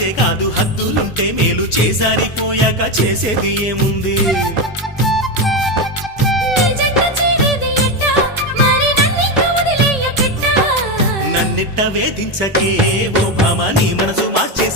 అయితే కాదు హద్దులుంటే మేలు చేసారిపోయాక చేసేది ఏముంది నన్నిట్ట వేధించకే ఓ భామ నీ మనసు మార్చే